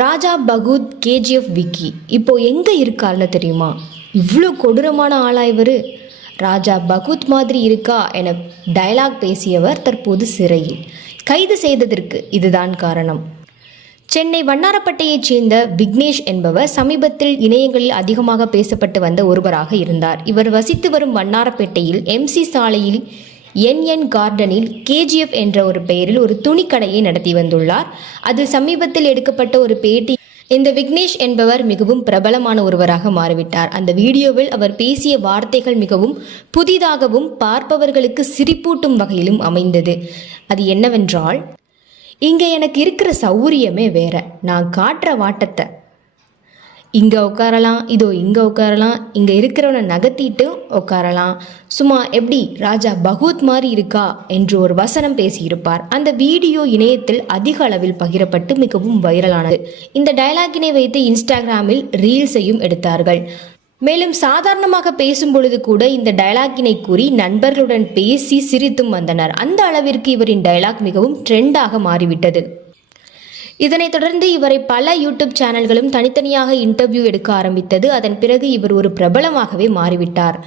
ராஜா பகூத் KGF Vicky இப்போ எங்கே இருக்காருன்னு தெரியுமா? இவ்வளோ கொடூரமான ஆளா இவர். ராஜா பகூத் மாதிரி இருக்கா என டயலாக் பேசியவர் தற்போது சிறையில். கைது செய்ததற்கு இதுதான் காரணம். சென்னை வண்ணாரப்பேட்டையைச் சேர்ந்த விக்னேஷ் என்பவர் சமீபத்தில் இணையங்களில் அதிகமாக பேசப்பட்டு வந்த ஒருவராக இருந்தார். இவர் வசித்து வரும் வண்ணாரப்பேட்டையில் எம்சி சாலையில் என் கார்டனில் கேஜிஎஃப் என்ற ஒரு பெயரில் ஒரு துணிக்கடையை நடத்தி வந்துள்ளார். அதில் சமீபத்தில் எடுக்கப்பட்ட ஒரு பேட்டி இந்த விக்னேஷ் என்பவர் மிகவும் பிரபலமான ஒருவராக மாறிவிட்டார். அந்த வீடியோவில் அவர் பேசிய வார்த்தைகள் மிகவும் புதிதாகவும் பார்ப்பவர்களுக்கு சிரிப்பூட்டும் வகையிலும் அமைந்தது. அது என்னவென்றால், இங்கே எனக்கு இருக்கிற சௌரியமே வேற, நான் காட்டுற வாட்டத்தை இங்கே உட்காரலாம், இதோ இங்கே உட்காரலாம், இங்கே இருக்கிறவனை நகர்த்திட்டு உட்காரலாம், சும்மா எப்படி ராஜா பகூத் மாதிரி இருக்கா என்று ஒரு வசனம் பேசியிருப்பார். அந்த வீடியோ இணையத்தில் அதிக அளவில் பகிரப்பட்டு மிகவும் வைரலானது. இந்த டயலாகினை வைத்து இன்ஸ்டாகிராமில் ரீல்ஸையும் எடுத்தார்கள். மேலும் சாதாரணமாக பேசும் பொழுது கூட இந்த டயலாகினை கூறி நண்பர்களுடன் பேசி சிரித்தும் வந்தனர். அந்த அளவிற்கு இவரின் டயலாக் மிகவும் ட்ரெண்டாக மாறிவிட்டது. இதனைத் தொடர்ந்து இவரை பல யூடியூப் சேனல்களும் தனித்தனியாக இன்டர்வியூ எடுக்க ஆரம்பித்தது. அதன் பிறகு இவர் ஒரு பிரபலமாகவே மாறிவிட்டார்.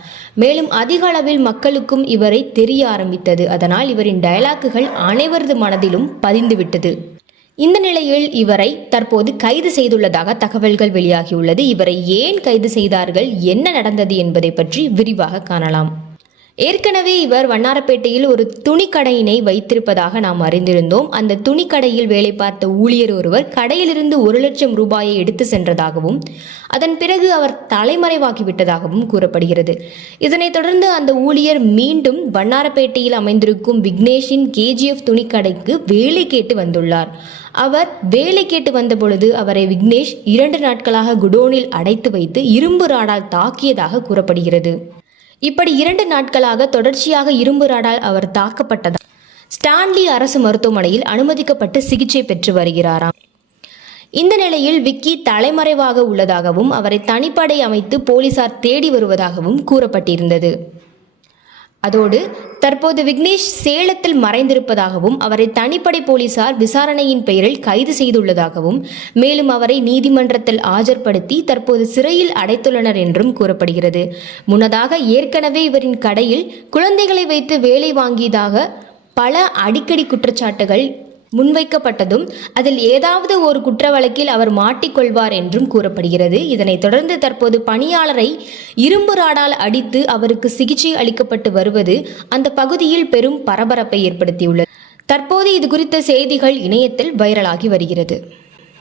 மேலும் அதிக அளவில் மக்களுக்கும் இவரை தெரிய ஆரம்பித்தது. அதனால் இவரின் டயலாக்குகள் அனைவரது மனதிலும் பதிந்துவிட்டது. இந்த நிலையில் இவரை தற்போது கைது செய்துள்ளதாக தகவல்கள் வெளியாகியுள்ளது. இவரை ஏன் கைது செய்தார்கள், என்ன நடந்தது என்பதை பற்றி விரிவாக காணலாம். ஏற்கனவே இவர் வண்ணாரப்பேட்டையில் ஒரு துணிக்கடையினை வைத்திருப்பதாக நாம் அறிந்திருந்தோம். அந்த துணிக்கடையில் வேலை பார்த்த ஊழியர் ஒருவர் கடையிலிருந்து 1 லட்சம் ரூபாயை எடுத்து சென்றதாகவும் அதன் பிறகு அவர் தலைமறைவாகிவிட்டதாகவும் கூறப்படுகிறது. இதனைத் தொடர்ந்து அந்த ஊழியர் மீண்டும் வண்ணாரப்பேட்டையில் அமைந்திருக்கும் விக்னேஷின் கேஜிஎஃப் துணிக்கடைக்கு வேலை கேட்டு வந்துள்ளார். அவர் வேலை கேட்டு வந்த பொழுது அவரை விக்னேஷ் 2 நாட்களாக குடோனில் அடைத்து வைத்து இரும்பு ராடால் தாக்கியதாக கூறப்படுகிறது. இப்படி 2 நாட்களாக தொடர்ச்சியாக இரும்பு ராடால் அவர் தாக்கப்பட்டதால் ஸ்டான்லி அரசு மருத்துவமனையில் அனுமதிக்கப்பட்டு சிகிச்சை பெற்று வருகிறாராம். இந்த நிலையில் விக்கி தலைமறைவாக உள்ளதாகவும் அவரை தனிப்படை அமைத்து போலீசார் தேடி வருவதாகவும் கூறப்பட்டிருந்தது. அதோடு தற்போது விக்னேஷ் சேலத்தில் மறைந்திருப்பதாகவும் அவரை தனிப்படை போலீசார் விசாரணையின் பெயரில் கைது செய்துள்ளதாகவும் மேலும் அவரை நீதிமன்றத்தில் ஆஜர்படுத்தி தற்போது சிறையில் அடைத்துள்ளனர் என்றும் கூறப்படுகிறது. முன்னதாக ஏற்கனவே இவரின் கடையில் குழந்தைகளை வைத்து வேலை வாங்கியதாக பல அடிக்கடி குற்றச்சாட்டுகள் முன்வைக்கப்பட்டதும் அதில் ஏதாவது ஒரு குற்ற வழக்கில் அவர் மாட்டிக்கொள்வார் என்றும் கூறப்படுகிறது. இதனைத் தொடர்ந்து தற்போது பணியாளரை இரும்பு ராடால் அடித்து அவருக்கு சிகிச்சை அளிக்கப்பட்டு வருவது அந்த பகுதியில் பெரும் பரபரப்பை ஏற்படுத்தியுள்ளது. தற்போது இது குறித்த செய்திகள் இணையத்தில் வைரலாகி வருகிறது.